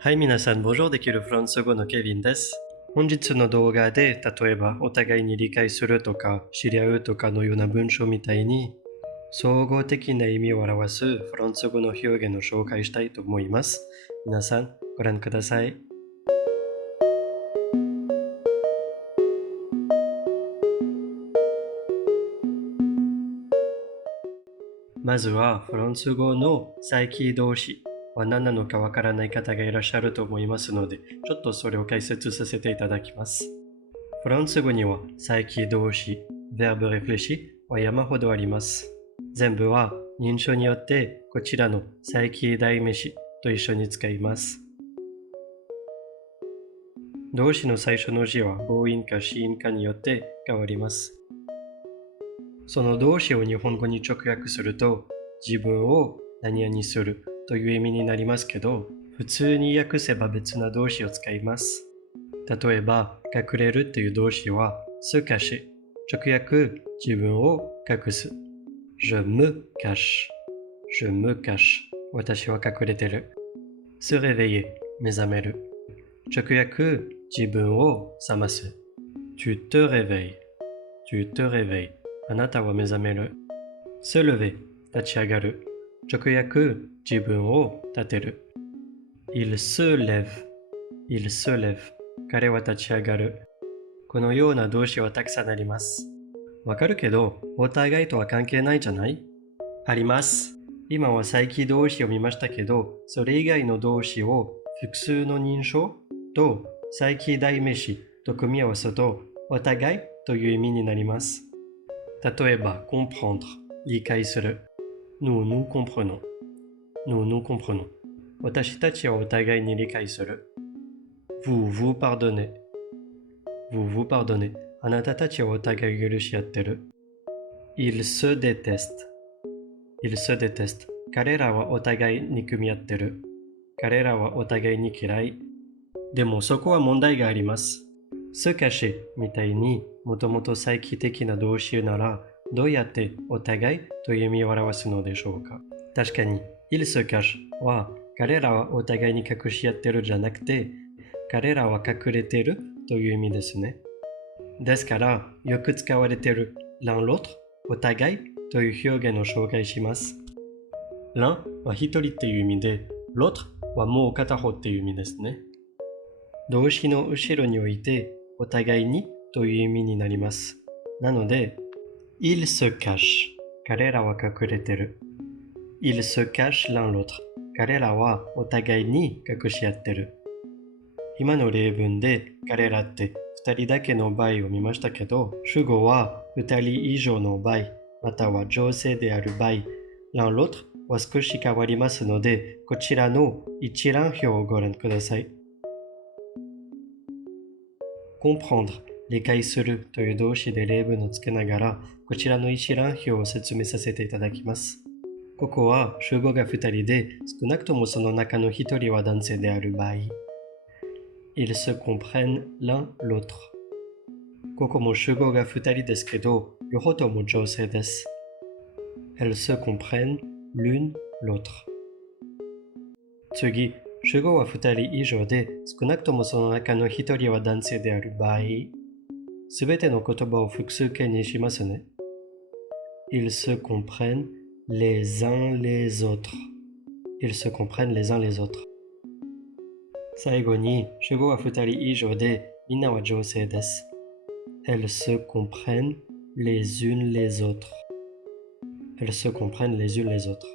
はい、皆さん、bonjour できるフランス語のケビンです。本日の動画で、例えば、お互いに理解するとか、知り合うとかのような文章みたいに、総合的な意味を表すフランス語の表現を紹介したいと思います。皆さん、ご覧ください。まずは、フランス語の再起動詞は何なのかわからない方がいらっしゃると思いますので、ちょっとそれを解説させていただきます。フランス語には再起動詞、verbe réfléchi は山ほどあります。全部は認証によってこちらの再起代名詞と一緒に使います。動詞の最初の字は母音か子音かによって変わります。その動詞を日本語に直訳すると、自分を何々するという意味になりますけど、普通に訳せば別な動詞を使います。例えば、隠れるという動詞はse cacher。直訳、自分を隠す。Je me cache。Je me cache。私は隠れてる。se réveiller。目覚める。直訳、自分を覚ます。Tu te réveilles。Tu te réveilles。あなたは目覚める。se lever。立ち上がる。直訳、自分を立てる。Il se lève。Il se lève。彼は立ち上がる。このような動詞はたくさんあります。わかるけど、お互いとは関係ないじゃない？あります。今は再起動詞を見ましたけど、それ以外の動詞を複数の認証と再起代名詞と組み合わせると、お互いという意味になります。例えば、comprendre、理解する。nous nous comprenons。nous nous comprenons。私たちはお互いに理解する。vous vous pardonnez。vous vous pardonnez。あなたたちはお互い許し合ってる。ils se détestent。ils se détestent。彼らはお互い憎み合ってる。彼らはお互いに嫌い。でもそこは問題があります。se cacher みたいにもともと再帰的な動詞ならどうやってお互いという意味を表すのでしょうか。確かに、ils se cachent は彼らはお互いに隠し合ってるじゃなくて、彼らは隠れてるという意味ですね。ですから、よく使われているl'un l'autre、お互いという表現を紹介します。l'un は一人っていう意味で、l'autre はもう片方っていう意味ですね。動詞の後ろにおいて、お互いにという意味になります。なので、ils se cachent。彼らは隠れてる。ils se cachent l'un l'autre。彼らはお互いに隠し合ってる。今の例文で彼らって2人だけの場合を見ましたけど、主語は2人以上の場合、または女性である場合、l'un l'autre は少し変わりますので、こちらの一覧表をご覧ください。comprendre 理解するという動詞で例文をつけながら、こちらの一覧表を説明させていただきます。ここは主語が2人で、少なくともその中の1人は男性である場合。ils se comprennent l'un l'autre。ここも主語が2人ですけど、両方とも女性です。elles se comprennent l'une l'autre。次、主語は2人以上で、少なくともその中の1人は男性である場合、すべての言葉を複数形にしますね。ils se comprennent les uns les autres。ils se comprennent les uns les autres。最後に、主語は2人以上で、みんなは女性です。elles se comprennent les unes les autres。elles se comprennent les unes les autres。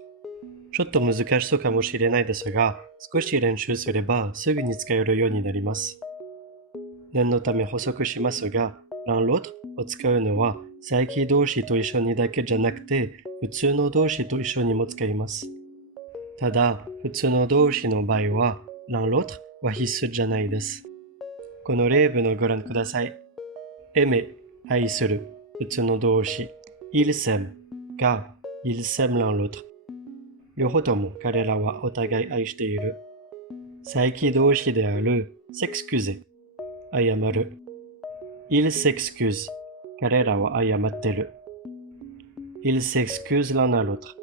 ちょっと難しそうかもしれないですが、少し練習すればすぐに使えるようになります。念のため補足しますが、l'un l'autre を使うのは、再起動詞と一緒にだけじゃなくて、普通の動詞と一緒にも使います。ただ、普通の動詞の場合は、l'un l'autre は必須じゃないです。この例文をご覧ください。aimer、愛する、普通の動詞。ils s'aiment が、ils s'aiment l'un l'autre。両方とも彼らはお互い愛している。再起動詞である s'excuser、謝る。ils s'excusent、彼らは謝っている。ils s'excusent l'un à l'autre、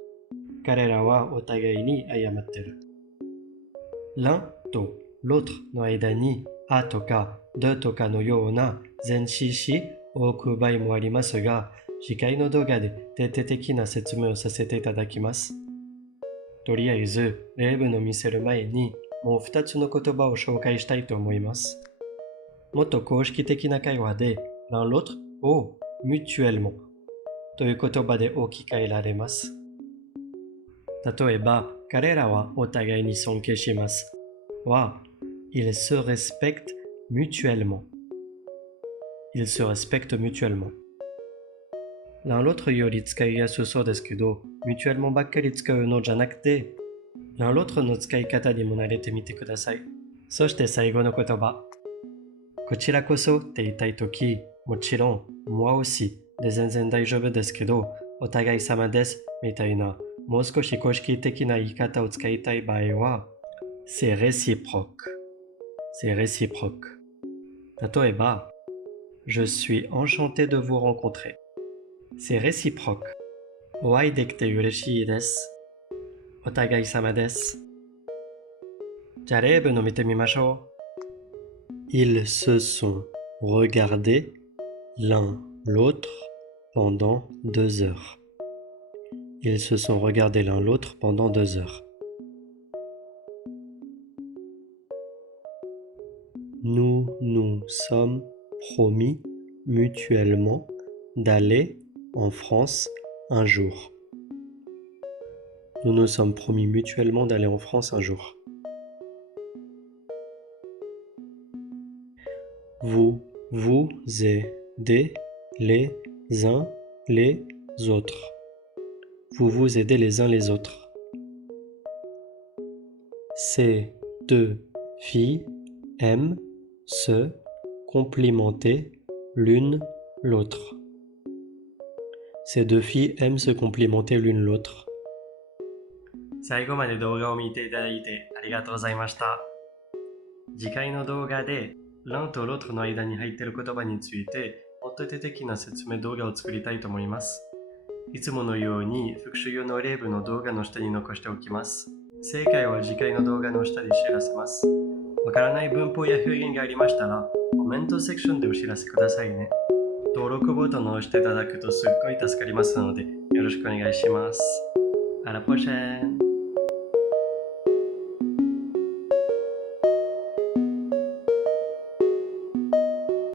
彼らはお互いに謝っている。l'un と l'autre の間にあとかでとかのような前置詞を置く場合もありますが、次回の動画で徹底的な説明をさせていただきます。とりあえず、例文を見せる前に、もう2つの言葉を紹介したいと思います。もっと公式的な会話で、l'un l'autre を mutuellement という言葉で置き換えられます。例えば、彼らはお互いに尊敬しますは、ils se respectent mutuellement. Ils se respectent mutuellement. l'un l'autre より使いやすそうですけど、mutuellement ばっかり使うのじゃなくて、l'un l'autre の使い方にも慣れてみてください。そして最後の言葉。こちらこそって言いたいとき、もちろん、moi aussi で全然大丈夫ですけど、お互い様ですみたいな、もう少し公式的な言い方を使いたい場合は、c'est réciproque. C'est réciproque. 例えば、je suis enchanté de vous rencontrer. C'est réciproque. お会いできて嬉しいです。お互い様です。じゃあ例文を見てみましょう。Ils se sont regardés l'un l'autre pendant 2 heures. Ils se sont regardés l'un l'autre pendant 2 heures. Nous nous sommes promis mutuellement d'aller en France un jour. Nous nous sommes promis mutuellement d'aller en France un jour. Vous vous aidez les uns les autres. Vous vous aidez les uns les autres. Ces deux filles aiment se complimenter l'une l'autre. Ces deux filles aiment se complimenter l'une l'autre. 最後まで動画を見ていただいてありがとうございました。次回の動画でl'unとl'autreの間に入っている言葉についてもっと徹底的な説明動画を作りたいと思います。いつものように復習用の例文の動画の下に残しておきます。正解は次回の動画の下で知らせます。わからない文法や表現がありましたらコメントセクションでお知らせくださいね。登録ボタンを押していただくとすっごい助かりますのでよろしくお願いします。À la prochaine!